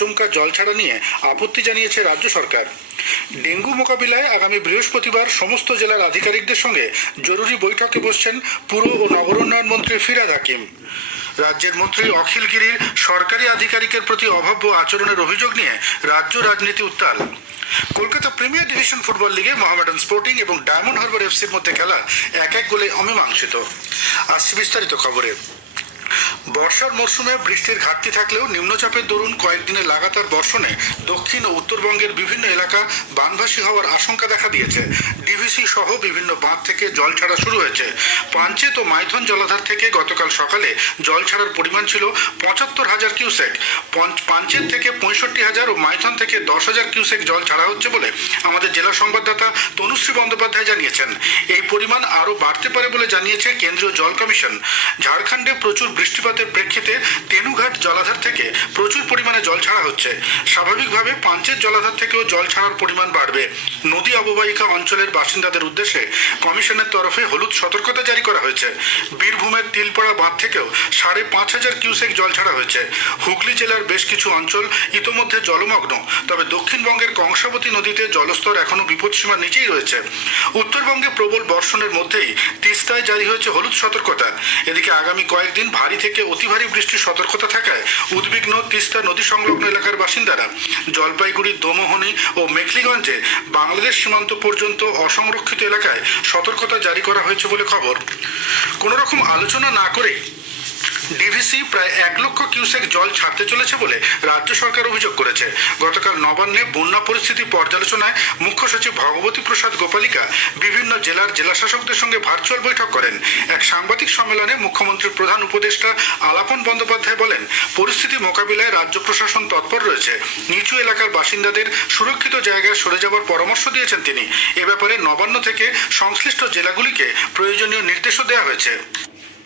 আচমকা জল ছাড়া নিয়ে আপত্তি জানিয়েছে রাজ্য সরকার। ডেঙ্গু মোকাবিলায় আগামী বৃহস্পতিবার সমস্ত জেলার আধিকারিকদের সঙ্গে জরুরি বৈঠকে বসছেন পুর ও নগর উন্নয়ন মন্ত্রী ফিরহাদ হাকিম। রাজ্যের মন্ত্রী অখিল গিরির সরকারি আধিকারিকের প্রতি অভব্য আচরণের অভিযোগ নিয়ে রাজ্য রাজনীতি উত্তাল। কলকাতা প্রিমিয়ার ডিভিশন ফুটবল লিগে মোহামেডান স্পোর্টিং এবং ডায়মন্ড হারবার এফসির মধ্যে খেলা 1-1 গোলে অমীমাংসিত। আসছে বিস্তারিত খবরে। বর্ষার মরশুমে বৃষ্টির ঘাটতি থাকলেও নিম্নচাপের দরুন কয়েকদিনের লাগাতার বর্ষণে দক্ষিণ ও উত্তরবঙ্গের বিভিন্ন এলাকা বানভাসী হওয়ার আশঙ্কা দেখা দিয়েছে। ডিভিসি সহ বিভিন্ন বাঁধ থেকে জল ছাড়া শুরু হয়েছে। পাঞ্চেত ও মাইথন জলাধার থেকে গতকাল সকালে জল ছাড়ার পরিমাণ ছিল 75,000 কিউসেক। পাঞ্চেত থেকে 65,000 ও মাইথন থেকে 10,000 কিউসেক জল ছাড়া হচ্ছে বলে আমাদের জেলা সংবাদদাতা তনুশ্রী বন্দ্যোপাধ্যায় জানিয়েছেন। এই পরিমাণ আরও বাড়তে পারে বলে জানিয়েছে কেন্দ্রীয় জল কমিশন। ঝাড়খণ্ডে প্রচুর বৃষ্টিপাতের প্রেক্ষিতে তেনুঘাট জলাধার থেকে প্রচুর পরিমাণে জল ছাড়া হচ্ছে। স্বাভাবিকভাবে পাঞ্চেত জলাধার থেকেও জল ছাড়ার পরিমাণ বাড়বে। নদী অববাহিকা অঞ্চলের বাসিন্দাদের উদ্দেশ্যে কমিশনের তরফে হলুদ সতর্কতা জারি করা হয়েছে। বীরভূমের তিলপাড়া বাঁধ থেকেও 5,500 কিউসেক জল ছাড়া হয়েছে। হুগলি জেলার বেশ কিছু অঞ্চল ইতোমধ্যে জলমগ্ন, তবে দক্ষিণবঙ্গের কংসাবতী নদীতে জলস্তর এখনও বিপদসীমার নিচেই রয়েছে। উত্তরবঙ্গে প্রবল বর্ষণের মধ্যেই তিস্তায় জারি হয়েছে হলুদ সতর্কতা। এদিকে আগামী কয়েকদিন ভারী থেকে অতি ভারী বৃষ্টির সতর্কতা থাকায় উদ্বিগ্ন তিস্তা নদী সংলগ্ন এলাকার বাসিন্দারা। জলপাইগুড়ি, দমোহনী ও মেখলিগঞ্জে বাংলাদেশ সীমান্ত পর্যন্ত অসংরক্ষিত এলাকায় সতর্কতা জারি করা হয়েছে বলে খবর। কোনো রকম আলোচনা না করেই ডিভিসি প্রায় 1 লক্ষ কিউসেক জল ছাড়তে চলেছে বলে রাজ্য সরকার অভিযোগ করেছে। গতকাল নবান্নে বন্যা পরিস্থিতি পর্যালোচনায় মুখ্য সচিব ভগবতী প্রসাদ গোপালিকা বিভিন্ন জেলার জেলাশাসকদের সঙ্গে ভার্চুয়াল বৈঠক করেন। এক সাংবাদিক সম্মেলনে মুখ্যমন্ত্রীর প্রধান উপদেষ্টা আলাপন বন্দ্যোপাধ্যায় বলেন, পরিস্থিতি মোকাবিলায় রাজ্য প্রশাসন তৎপর রয়েছে। নিচু এলাকার বাসিন্দাদের সুরক্ষিত জায়গায় সরে যাওয়ার পরামর্শ দিয়েছেন তিনি। এ ব্যাপারে নবান্ন থেকে সংশ্লিষ্ট জেলাগুলিকে প্রয়োজনীয় নির্দেশও দেওয়া হয়েছে।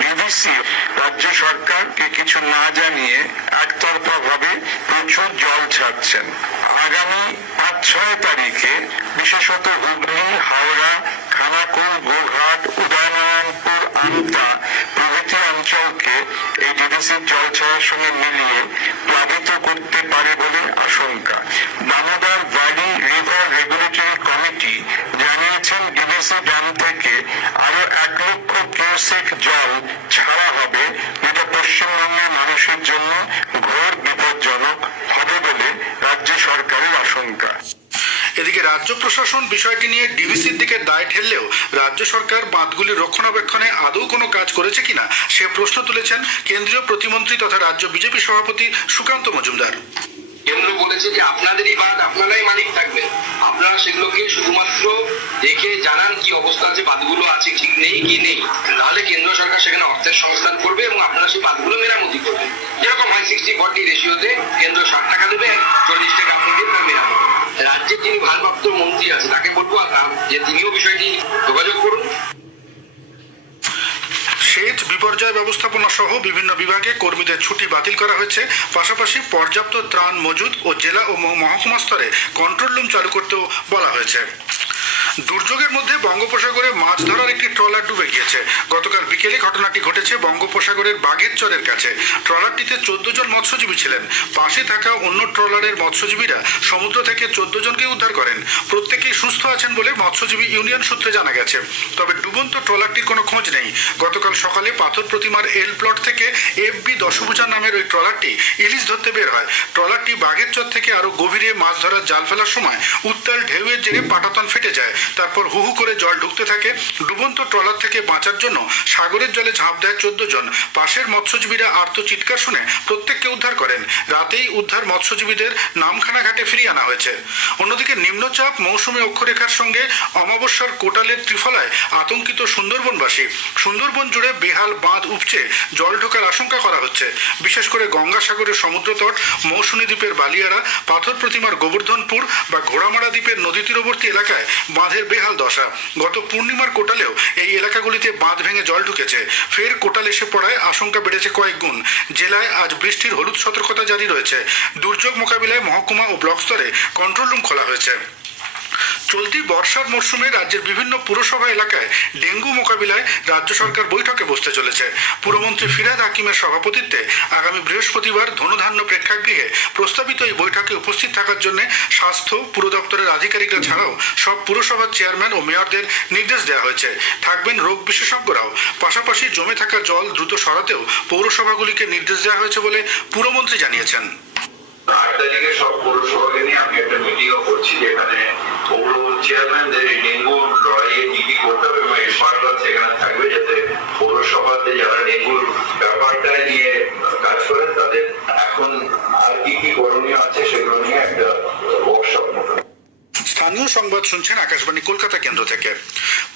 ডিভিসি রাজ্য সরকারকে কিছু না জানিয়ে একতরফা ভাবে প্রচুর জল ছাড়ছেন। আগামী 5-6 তারিখে বিশেষত হুগলি, হাওড়া, খানাকুল, গোঘাট, উদয়নারায়ণপুর, আমতা প্রভৃতি অঞ্চলকে এই ডিভিসির জল ছাড়ার সঙ্গে মিলিয়ে প্লাবিত করতে পারে বলে আশঙ্কা। Damodar valley river regulatory committee জানিয়েছেন ডিভিসি ড্যাম থেকে আরো 1 লক্ষ কিউসেক জল ছাড়া হবে, যেটা পশ্চিমবঙ্গের মানুষের জন্য ঘোর বিপজ্জনক হবে বলে রাজ্য সরকারের আশঙ্কা। এদিকে রাজ্য প্রশাসন বিষয়টি নিয়ে ডিভিসির দিকে দায় ঠেললেও রাজ্য সরকার বাঁধগুলির রক্ষণাবেক্ষণে আদৌ কোনো কাজ করেছে কিনা সে প্রশ্ন তুলেছেন কেন্দ্রীয় প্রতিমন্ত্রী তথা রাজ্য বিজেপি সভাপতি সুকান্ত মজুমদার। কেন্দ্র বলেছে যে আপনাদেরই বাঁধ, আপনারাই মালিক থাকবেন, আপনারা সেগুলোকে শুধুমাত্র দেখে জানান কি অবস্থা আছে, বাঁধগুলো আছে ঠিক নেই কি নেই, তাহলে কেন্দ্র সরকার সেখানে অর্থের সংস্থান করবে এবং আপনারা সেই বাঁধগুলো মেরামতি করবেন। যেরকম হয় 60-40 রেশিওতে কেন্দ্র 60 টাকা দেবে, 40 টাকা আপনি দেবেন মেরামতি। রাজ্যের যিনি ভারপ্রাপ্ত মন্ত্রী আছে তাকে বলবো যে তিনিও বিষয়টি যোগাযোগ করুন। সেচ, বিপর্যয় ব্যবস্থাপনা সহ বিভিন্ন বিভাগে কর্মীদের ছুটি বাতিল করা হয়েছে। পাশাপাশি পর্যাপ্ত ত্রাণ মজুদ ও জেলা ও মহকুমা স্তরে কন্ট্রোল রুম চালু করতেও বলা হয়েছে। দুর্যোগের মধ্যে বঙ্গোপসাগরে মাছ ধরার একটি ট্রলার ডুবে গিয়েছে। গতকাল বিকেলে ঘটনাটি ঘটেছে বঙ্গোপসাগরের বাঘেরচরের কাছে। ট্রলারটিতে 14 জন মৎস্যজীবী ছিলেন। পাশে থাকা অন্য ট্রলারের মৎস্যজীবীরা সমুদ্র থেকে 14 জনকে উদ্ধার করেন। প্রত্যেকেই সুস্থ আছেন বলে মৎস্যজীবী ইউনিয়ন সূত্রে জানা গেছে। তবে ডুবন্ত ট্রলারটির কোনো খোঁজ নেই। গতকাল সকালে পাথর প্রতিমার এল প্লট থেকে FB দশভুজা নামের ওই ট্রলারটি ইলিশ ধরতে বের হয়। ট্রলারটি বাঘেরচর থেকে আরও গভীরে মাছ ধরার জাল ফেলার সময় উত্তাল ঢেউয়ের জেরে পাটাতন ফেটে যায়। তারপর হু হু করে জল ঢুকতে থাকে। ডুবন্ত ট্রলার থেকে বাঁচার জন্য সাগরের জলে ঝাঁপ দেয় 14 জন। পাশের মৎস্যজীবীরা আর্ত চিৎকার শুনে প্রত্যেককে উদ্ধার করেন। রাতেই উদ্ধার মৎস্যজীবীদের নামখানা ঘাটে ফিরিয়ে আনা হয়েছে। অন্যদিকে নিম্নচাপ মৌসুমী অক্ষরেখার সঙ্গে অমাবস্যার কোটালের ত্রিফলায় আতঙ্কিত সুন্দরবনবাসী। সুন্দরবন জুড়ে বেহাল বাঁধ উপচে জল ঢোকার আশঙ্কা করা হচ্ছে। বিশেষ করে গঙ্গাসাগরের সমুদ্রতট, মৌসুমী দ্বীপের বালিয়াড়া, পাথর প্রতিমার গোবর্ধনপুর বা ঘোড়ামারা দ্বীপের নদী তীরবর্তী এলাকায় বাঁধের বেহাল দশা। গত পূর্ণিমার কোটালেও এই এলাকাগুলিতে বাঁধ ভেঙে জল ঢুকেছে। ফের কোটাল এসে পড়ায় আশঙ্কা বেড়েছে কয়েক গুণ। জেলায় আজ বৃষ্টির হলুদ সতর্কতা জারি রয়েছে। দুর্যোগ মোকাবিলায় মহকুমা ও ব্লক স্তরে কন্ট্রোল রুম খোলা হয়েছে। চলতি বর্ষার মরশুমে রাজ্যের বিভিন্ন পুরসভা এলাকায় ডেঙ্গু মোকাবিলায় রাজ্য সরকার বৈঠকে বসতে চলেছে। পুরমন্ত্রী ফিরহাদ হাকিমের সভাপতিত্বে আগামী বৃহস্পতিবার ধনধান্য প্রেক্ষাগৃহে প্রস্তাবিত এই বৈঠকে উপস্থিত থাকার জন্য স্বাস্থ্য পুর দপ্তরের আধিকারিকরা ছাড়াও সব পুরসভার চেয়ারম্যান ও মেয়রদের নির্দেশ দেওয়া হয়েছে। থাকবেন রোগ বিশেষজ্ঞরাও। পাশাপাশি জমে থাকা জল দ্রুত সরাতেও পৌরসভাগুলিকে নির্দেশ দেওয়া হয়েছে বলে পুরমন্ত্রী জানিয়েছেন। 8 তারিখে সব পৌরসভাকে নিয়ে আমি একটা মিটিংও করছি, যেখানে পৌর চেয়ারম্যানদের ডেঙ্গু লড়াইয়ে কি কি করতে হবে এবং এক্সপার্টরা সেখানে থাকবে, যাতে পৌরসভাতে যারা ডেঙ্গুর ব্যাপারটা নিয়ে কাজ করে তাদের এখন আর কি কি করণীয় আছে সেগুলো নিয়ে একটা ওয়ার্কশপ মতো। স্থানীয় সংবাদ শুনছেন আকাশবাণী কলকাতা কেন্দ্র থেকে।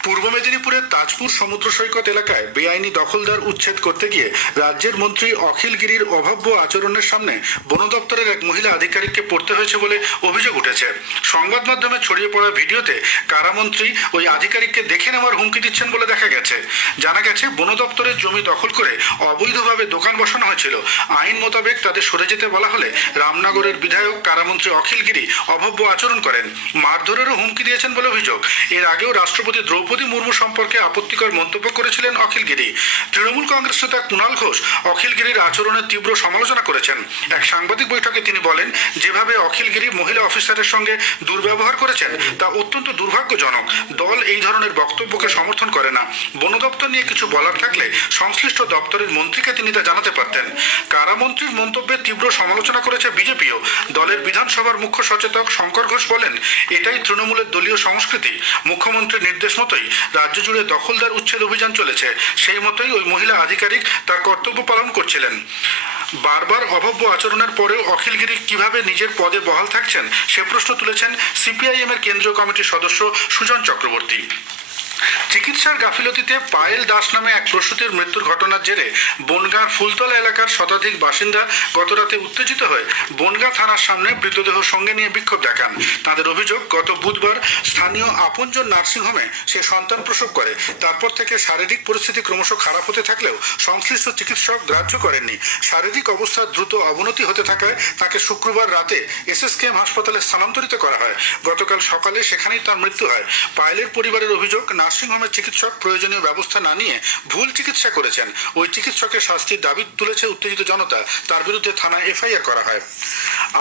পূর্ব মেদিনীপুরের তাজপুর সমুদ্র সৈকত এলাকায় বেআইনি দখলদার উচ্ছেদ করতে গিয়ে রাজ্যের মন্ত্রী অখিল গিরির অভব্য আচরণের সামনে বন দপ্তরের এক মহিলা আধিকারিককে পড়তে হয়েছে বলে অভিযোগ উঠেছে। সংবাদ মাধ্যমে ছড়িয়ে পড়া ভিডিওতে কারামন্ত্রী ওই আধিকারিককে দেখে নেওয়ার হুমকি দিচ্ছেন বলে দেখা গেছে। জানা গেছে বন দপ্তরের জমি দখল করে অবৈধভাবে দোকান বসানো হয়েছিল। আইন মোতাবেক তাদের সরে যেতে বলা হলে রামনগরের বিধায়ক কারামন্ত্রী অখিল গিরি অভব্য আচরণ করেন, মারধরেরও হুমকি দিয়েছেন বলে অভিযোগ। এর আগেও রাষ্ট্রপতি দ্রৌপদী মুর্মু সম্পর্কে আপত্তিকর মন্তব্য করেছিলেন অখিল গিরি। তৃণমূল কংগ্রেস নেতা কুণাল ঘোষ অখিল গিরির আচরণের তীব্র সমালোচনা করেছেন। এক সাংবাদিক বৈঠকে তিনি বলেন, যেভাবে অখিল গিরি মহিলা অফিসারের সঙ্গে দুর্ব্যবহার করেছেন তা অত্যন্ত দুর্ভাগ্যজনক। দল এই ধরনের বক্তব্যকে সমর্থন করে না। বন দপ্তর নিয়ে কিছু বলার থাকলে সংশ্লিষ্ট দপ্তরের মন্ত্রীকে তিনি তা জানাতে পারতেন। কারামন্ত্রীর মন্তব্যের তীব্র সমালোচনা করেছে বিজেপিও। দলের বিধানসভার মুখ্য সচেতক শঙ্কর ঘোষ বলেন, এটাই তৃণমূলের দলীয় সংস্কৃতি। মুখ্যমন্ত্রীর নির্দেশ মতোই রাজ্য জুড়ে দখলদার উচ্ছেদ অভিযান চলেছে। সেই মতোই ওই মহিলা আধিকারিক তার কর্তব্য পালন করছিলেন। বারবার অভব্য আচরণের পরেও অখিল গিরি কিভাবে নিজের পদে বহাল থাকছেন সে প্রশ্ন তুলেছেন সিপিআইএম এর কেন্দ্রীয় কমিটির সদস্য সুজন চক্রবর্তী। চিকিৎসার গাফিলতিতে পায়েল দাস নামে এক প্রসূতির মৃত্যুর ঘটনার জেরে বনগাঁর ফুলতলা এলাকার শতাধিক বাসিন্দা গতরাতে উত্তেজিত হয়ে বনগাঁ থানার সামনে মৃতদেহ সঙ্গে নিয়ে বিক্ষোভ দেখান। তাদের অভিযোগ, গত বুধবার স্থানীয় আপনজন নার্সিংহোমে সে সন্তান প্রসব করে। তারপর থেকে শারীরিক পরিস্থিতি ক্রমশ খারাপ হতে থাকলেও সংশ্লিষ্ট চিকিৎসক গ্রাহ্য করেননি। শারীরিক অবস্থার দ্রুত অবনতি হতে থাকায় তাকে শুক্রবার রাতে এসএসকেএম হাসপাতালে স্থানান্তরিত করা হয়। গতকাল সকালে সেখানেই তার মৃত্যু হয়। পায়েলের পরিবারের অভিযোগ, নার্সিংহোমের চিকিৎসক প্রয়োজনীয় ব্যবস্থা না নিয়ে ভুল চিকিৎসা করেছেন। ওই চিকিৎসকের শাস্তির দাবি তুলেছে উত্তেজিত জনতা। তার বিরুদ্ধে থানায় এফআইআর করা হয়।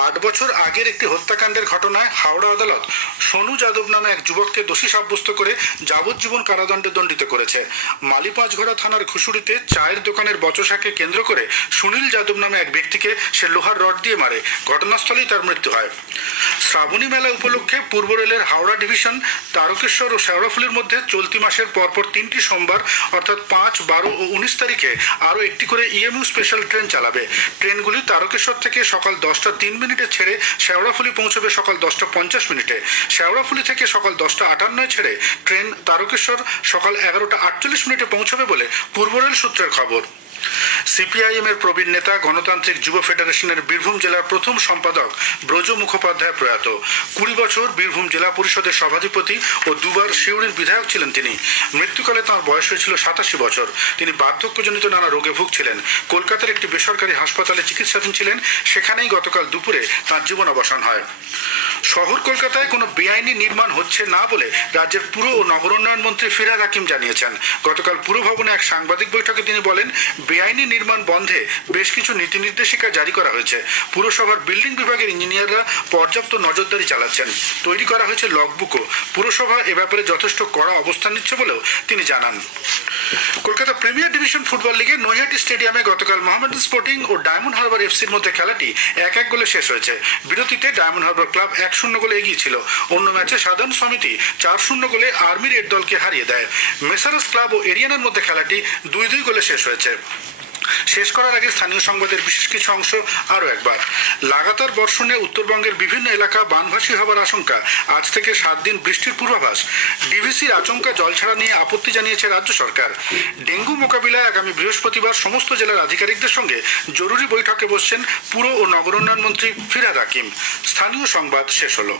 8 বছর আগের একটি হত্যাকাণ্ডের ঘটনায় হাওড়া আদালত সোনু যাদব নামে এক যুবককে দোষী সাব্যস্ত করে যাবজ্জীবন কারাদণ্ডে দণ্ডিত করেছে। মালিপাঁচঘোড়া থানার ঘুষুড়িতে চায়ের দোকানের বচসাকে কেন্দ্র করে সুনীল যাদব নামে এক ব্যক্তিকে সে লোহার রড দিয়ে মারে। ঘটনাস্থলেই তার মৃত্যু হয়। শ্রাবণী মেলা উপলক্ষে পূর্ব রেলের হাওড়া ডিভিশন তারকেশ্বর ও শেওড়াফুলির মধ্যে চলতি মাসের পরপর 3টি সোমবার অর্থাৎ 5, 12 ও 19 তারিখে আরও একটি করে ইএমইউ স্পেশাল ট্রেন চালাবে। ট্রেনগুলি তারকেশ্বর থেকে সকাল 10:03 ছেড়ে শেওড়াফুলি পৌঁছবে সকাল 10:50। শেওড়াফুলি থেকে সকাল 10:58 ছেড়ে ট্রেন তারকেশ্বর সকাল 11:48 পৌঁছবে বলে পূর্ব রেল সূত্রের খবর। সিপিআইএম এর প্রবীণ নেতা, গণতান্ত্রিক যুব ফেডারেশনের বীরভূম জেলার প্রথম সম্পাদক ব্রজ মুখোপাধ্যায় প্রয়াত। 20 বছর বীরভূম জেলা পরিষদের সভাধিপতি ও দুবার সিউড়ির বিধায়ক ছিলেন তিনি। মৃত্যুকালে তাঁর বয়স হয়েছিল 87 বছর। তিনি বার্ধক্যজনিত নানা রোগে ভুগছিলেন। কলকাতার একটি বেসরকারি হাসপাতালে চিকিৎসাধীন ছিলেন। সেখানেই গতকাল দুপুরে তাঁর জীবনাবসান হয়। শহর কলকাতায় কোনো বেআইনি নির্মাণ হচ্ছে না বলে রাজ্যের পুর ও নগর উন্নয়ন মন্ত্রী ফিরহাদ হাকিম জানিয়েছেন। গতকাল পুরভবনে এক সাংবাদিক বৈঠকে তিনি বলেন, বেআইনি নির্মাণ বন্ধে বেশ কিছু নীতি নির্দেশিকা জারি করা হয়েছে। পুরসভার বিল্ডিং বিভাগের ইঞ্জিনিয়াররা পর্যাপ্ত নজরদারি চালাচ্ছেন। তৈরি করা হয়েছে লগবুকও। পুরসভা এ ব্যাপারে যথেষ্ট কড়া অবস্থান নিচ্ছে বলেও তিনি জানান। কলকাতা প্রিমিয়ার ডিভিশন ফুটবল লিগে নৈহাটি স্টেডিয়ামে গতকাল মোহামেডান স্পোর্টিং ও ডায়মন্ড হারবার এফসির মধ্যে খেলাটি 1-1 গোলে শেষ হয়েছে। বিরতিতে ডায়মন্ড হারবার ক্লাব 1-0 গোলে এগিয়ে ছিল। অন্য ম্যাচে সাধারণ সমিতি 4-0 গোলে আর্মি রেড দলকে হারিয়ে দেয়। মেসারস ক্লাব ও এরিয়ানার মধ্যে খেলাটি 2-2 গোলে শেষ হয়েছে। শেষ করার আগে স্থানীয় সংবাদের বিশেষ কিছু অংশ আরও একবার। লাগাতার বর্ষণে উত্তরবঙ্গের বিভিন্ন এলাকা বানভাসী হবার আশঙ্কা। আজ থেকে 7 দিন বৃষ্টির পূর্বাভাস। ডিভিসির আচমকা জলছাড়া নিয়ে আপত্তি জানিয়েছে রাজ্য সরকার। ডেঙ্গু মোকাবিলায় আগামী বৃহস্পতিবার সমস্ত জেলার আধিকারিকদের সঙ্গে জরুরি বৈঠকে বসছেন পুর ও নগর উন্নয়ন মন্ত্রী ফিরহাদ হাকিম। স্থানীয় সংবাদ শেষ হলো।